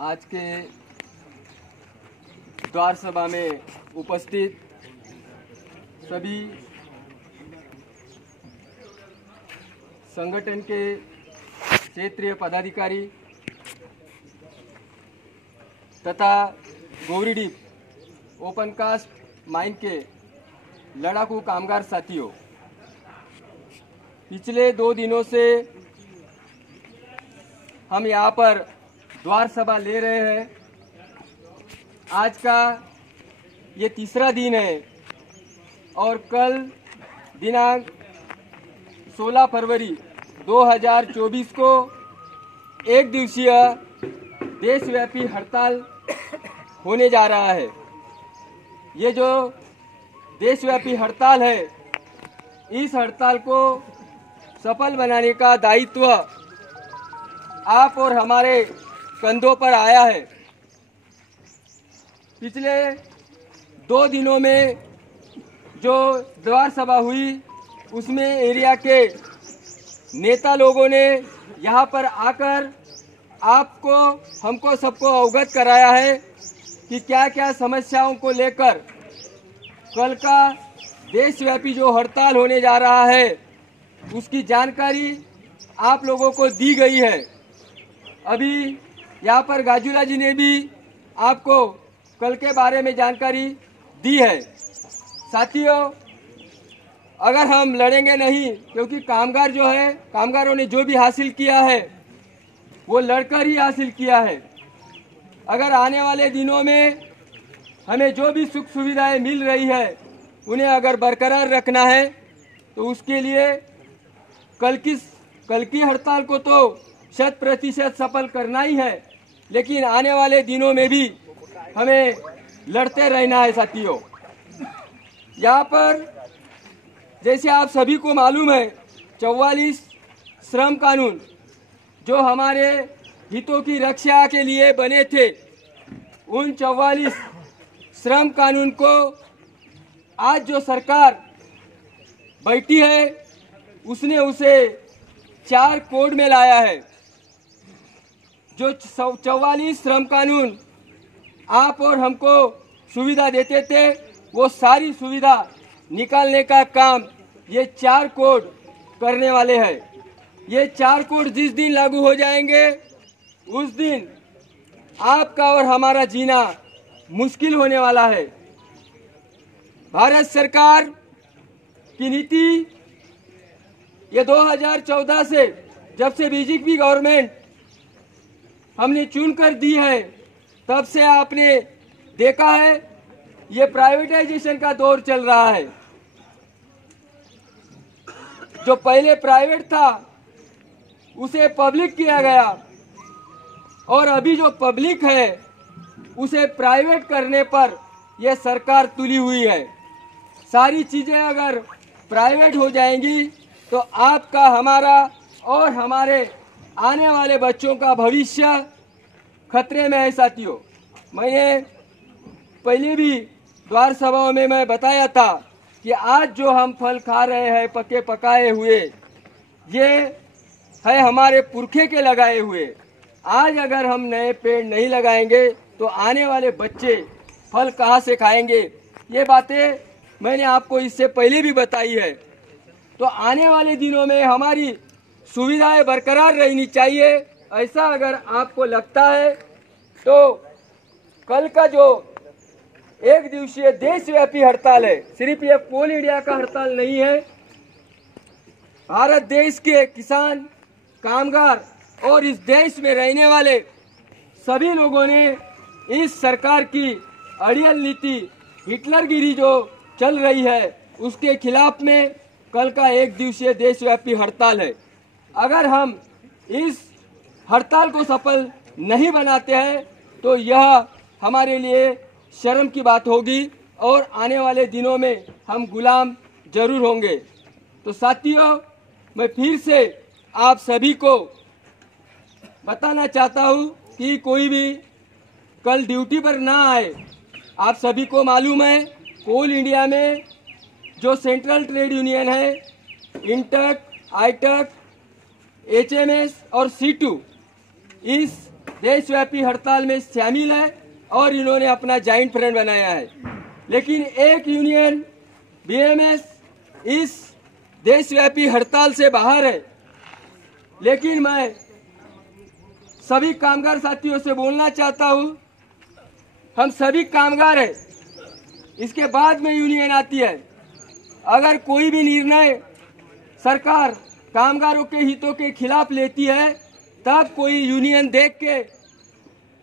आज के द्वार सभा में उपस्थित सभी संगठन के क्षेत्रीय पदाधिकारी तथा गौरीडीप ओपन कास्ट माइन के लड़ाकू कामगार साथियों, पिछले 2 दिनों से हम यहाँ पर द्वार सभा ले रहे हैं। आज का ये तीसरा दिन है और कल दिनांक 16 फरवरी 2024 को एक दिवसीय देशव्यापी हड़ताल होने जा रहा है। ये जो देशव्यापी हड़ताल है, इस हड़ताल को सफल बनाने का दायित्व आप और हमारे कंधों पर आया है। पिछले 2 दिनों में जो द्वार सभा हुई, उसमें एरिया के नेता लोगों ने यहाँ पर आकर आपको हमको सबको अवगत कराया है कि क्या क्या समस्याओं को लेकर कल का देशव्यापी जो हड़ताल होने जा रहा है उसकी जानकारी आप लोगों को दी गई है। अभी यहाँ पर गाजूला जी ने भी आपको कल के बारे में जानकारी दी है। साथियों, अगर हम लड़ेंगे नहीं, क्योंकि कामगार जो है, कामगारों ने जो भी हासिल किया है वो लड़कर ही हासिल किया है। अगर आने वाले दिनों में हमें जो भी सुख सुविधाएं मिल रही है उन्हें अगर बरकरार रखना है तो उसके लिए कल की हड़ताल को तो 100% सफल करना ही है, लेकिन आने वाले दिनों में भी हमें लड़ते रहना है। साथियों, यहाँ पर जैसे आप सभी को मालूम है, 44 श्रम कानून जो हमारे हितों की रक्षा के लिए बने थे, उन 44 श्रम कानून को आज जो सरकार बैठी है उसने उसे 4 कोड में लाया है। जो 44 श्रम कानून आप और हमको सुविधा देते थे, वो सारी सुविधा निकालने का काम ये 4 कोड करने वाले हैं। ये 4 कोड जिस दिन लागू हो जाएंगे उस दिन आपका और हमारा जीना मुश्किल होने वाला है। भारत सरकार की नीति ये 2014 से, जब से बीजेपी गवर्नमेंट हमने चुन कर दी है, तब से आपने देखा है ये प्राइवेटाइजेशन का दौर चल रहा है। जो पहले प्राइवेट था उसे पब्लिक किया गया और अभी जो पब्लिक है उसे प्राइवेट करने पर यह सरकार तुली हुई है। सारी चीजें अगर प्राइवेट हो जाएंगी तो आपका, हमारा और हमारे आने वाले बच्चों का भविष्य खतरे में है। साथियों, मैंने पहले भी द्वार सभाओं में मैं बताया था कि आज जो हम फल खा रहे हैं पके पकाए हुए, ये है हमारे पुरखे के लगाए हुए। आज अगर हम नए पेड़ नहीं लगाएंगे तो आने वाले बच्चे फल कहाँ से खाएंगे? ये बातें मैंने आपको इससे पहले भी बताई है। तो आने वाले दिनों में हमारी सुविधाएं बरकरार रहनी चाहिए। ऐसा अगर आपको लगता है तो कल का जो एक दिवसीय देशव्यापी हड़ताल है, सिर्फ ये कोल इंडिया का हड़ताल नहीं है, भारत देश के किसान, कामगार और इस देश में रहने वाले सभी लोगों ने इस सरकार की अड़ियल नीति, हिटलरगिरी जो चल रही है, उसके खिलाफ में कल का एक दिवसीय देशव्यापी हड़ताल है। अगर हम इस हड़ताल को सफल नहीं बनाते हैं तो यह हमारे लिए शर्म की बात होगी और आने वाले दिनों में हम गुलाम जरूर होंगे। तो साथियों, मैं फिर से आप सभी को बताना चाहता हूं कि कोई भी कल ड्यूटी पर ना आए। आप सभी को मालूम है, कोल इंडिया में जो सेंट्रल ट्रेड यूनियन है, इंटक, आईटक, एचएमएस और C2, इस देशव्यापी हड़ताल में शामिल है और इन्होंने अपना जॉइंट फ्रंट बनाया है। लेकिन एक यूनियन बीएमएस इस देशव्यापी हड़ताल से बाहर है। लेकिन मैं सभी कामगार साथियों से बोलना चाहता हूं, हम सभी कामगार हैं, इसके बाद में यूनियन आती है। अगर कोई भी निर्णय सरकार कामगारों के हितों के खिलाफ लेती है तब कोई यूनियन देख के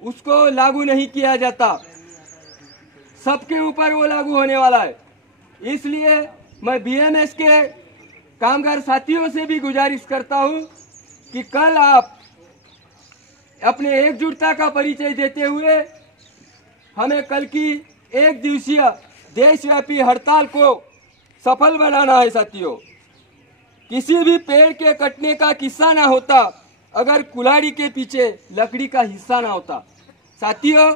उसको लागू नहीं किया जाता, सबके ऊपर वो लागू होने वाला है। इसलिए मैं बीएमएस के कामगार साथियों से भी गुजारिश करता हूं कि कल आप अपने एकजुटता का परिचय देते हुए हमें कल की एक दिवसीय देशव्यापी हड़ताल को सफल बनाना है। साथियों, किसी भी पेड़ के कटने का किस्सा ना होता अगर कुल्हाड़ी के पीछे लकड़ी का हिस्सा ना होता। साथियों,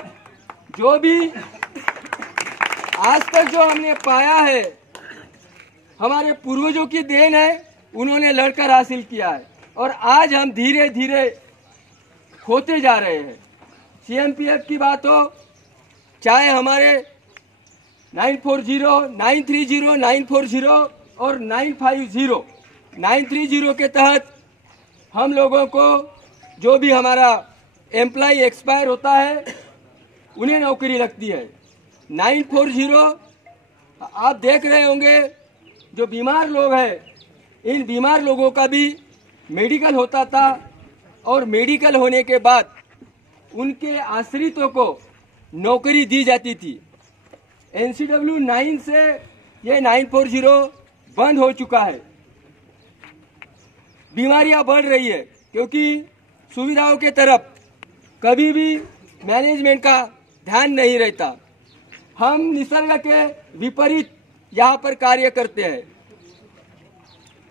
जो भी आज तक जो हमने पाया है हमारे पूर्वजों की देन है, उन्होंने लड़कर हासिल किया है और आज हम धीरे धीरे खोते जा रहे हैं। सीएमपीएफ की बात हो, चाहे हमारे 940, 930, 940 और 950, 930 के तहत हम लोगों को जो भी हमारा एम्प्लॉय एक्सपायर होता है उन्हें नौकरी लगती है। 940 आप देख रहे होंगे, जो बीमार लोग हैं, इन बीमार लोगों का भी मेडिकल होता था और मेडिकल होने के बाद उनके आश्रितों को नौकरी दी जाती थी। NCW 9 से ये 940 बंद हो चुका है। बीमारियां बढ़ रही है क्योंकि सुविधाओं के तरफ कभी भी मैनेजमेंट का ध्यान नहीं रहता। हम निसर्ग के विपरीत यहाँ पर कार्य करते हैं,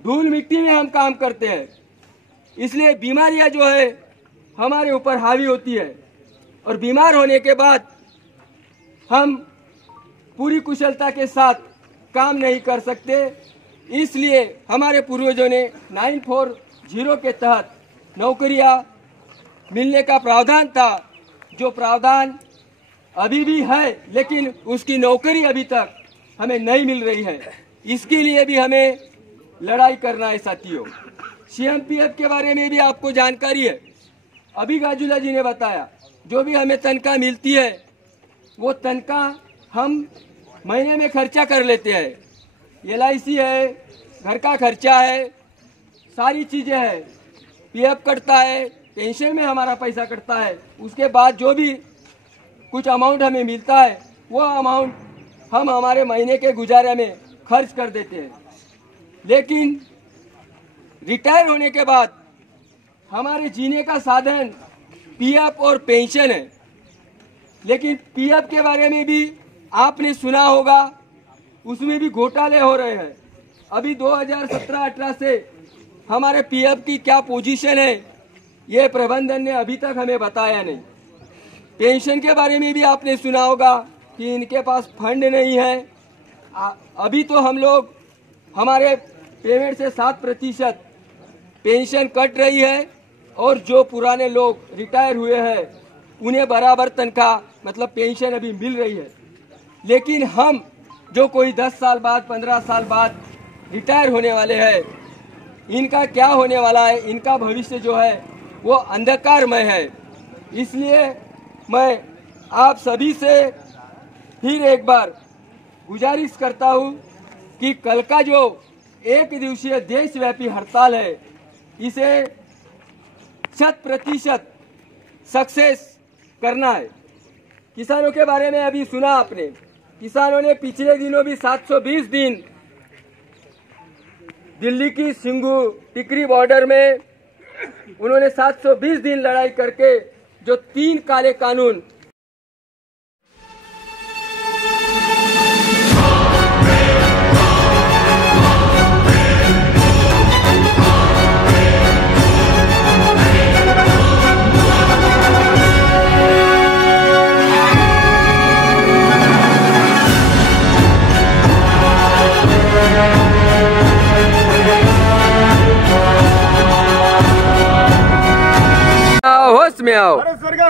धूल मिट्टी में हम काम करते हैं, इसलिए बीमारियां जो है हमारे ऊपर हावी होती है और बीमार होने के बाद हम पूरी कुशलता के साथ काम नहीं कर सकते। इसलिए हमारे पूर्वजों ने 940 के तहत नौकरियां मिलने का प्रावधान था, जो प्रावधान अभी भी है, लेकिन उसकी नौकरी अभी तक हमें नहीं मिल रही है। इसके लिए भी हमें लड़ाई करना है। साथियों, सीएमपीएफ के बारे में भी आपको जानकारी है। अभी गाजुला जी ने बताया, जो भी हमें तनख्वाह मिलती है वो तनख्वाह हम महीने में खर्चा कर लेते हैं। LIC है, घर का खर्चा है, सारी चीजें हैं, पीएफ कटता है, पेंशन में हमारा पैसा कटता है। उसके बाद जो भी कुछ अमाउंट हमें मिलता है वो अमाउंट हम हमारे महीने के गुजारे में खर्च कर देते हैं। लेकिन रिटायर होने के बाद हमारे जीने का साधन पीएफ और पेंशन है। लेकिन पीएफ के बारे में भी आपने सुना होगा, उसमें भी घोटाले हो रहे हैं। अभी 2017-18 से हमारे पीएफ की क्या पोजीशन है ये प्रबंधन ने अभी तक हमें बताया नहीं। पेंशन के बारे में भी आपने सुना होगा कि इनके पास फंड नहीं है। अभी तो हम लोग हमारे पेमेंट से 7% पेंशन कट रही है और जो पुराने लोग रिटायर हुए हैं उन्हें बराबर तनख्वाह मतलब पेंशन अभी मिल रही है। लेकिन हम जो कोई 10 साल बाद 15 साल बाद रिटायर होने वाले हैं, इनका क्या होने वाला है, इनका भविष्य जो है वो अंधकारमय है। इसलिए मैं आप सभी से फिर एक बार गुजारिश करता हूँ कि कल का जो 1 दिवसीय देशव्यापी हड़ताल है इसे 100% सक्सेस करना है। किसानों के बारे में अभी सुना आपने, किसानों ने पिछले दिनों भी 720 दिन दिल्ली की सिंघू टिकरी बॉर्डर में उन्होंने 720 दिन लड़ाई करके जो 3 काले कानून होश में आओ। भारत सरकार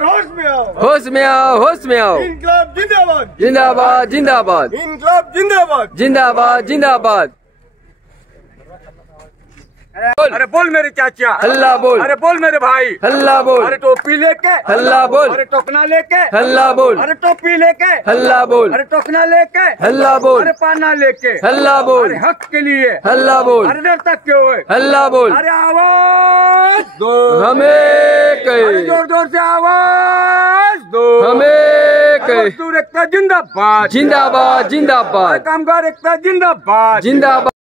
होश में आओ, होश में आओ। इनकलाब जिंदाबाद, जिंदाबाद जिंदाबाद, इनकलाब जिंदाबाद, जिंदाबाद जिंदाबाद। अरे बोल मेरे चाचा, हल्ला बोल। अरे बोल मेरे भाई, हल्ला बोल। अरे टोपी लेके, हल्ला बोल। अरे टोकना लेके, हल्ला बोल। अरे टोपी लेके, हल्ला बोल। अरे टोकना लेके, हल्ला बोल। अरे पाना लेके, हल्ला बोल। अरे हक के लिए, हल्ला बोल। अरे डरता क्यों है? हल्ला बोल। अरे आवाज दो, हमें अरे जोर जोर से आवाज दो, हमें मजदूर एकता जिंदाबाद, जिंदाबाद जिंदाबाद, कामगार एकता जिंदाबाद, जिंदाबाद।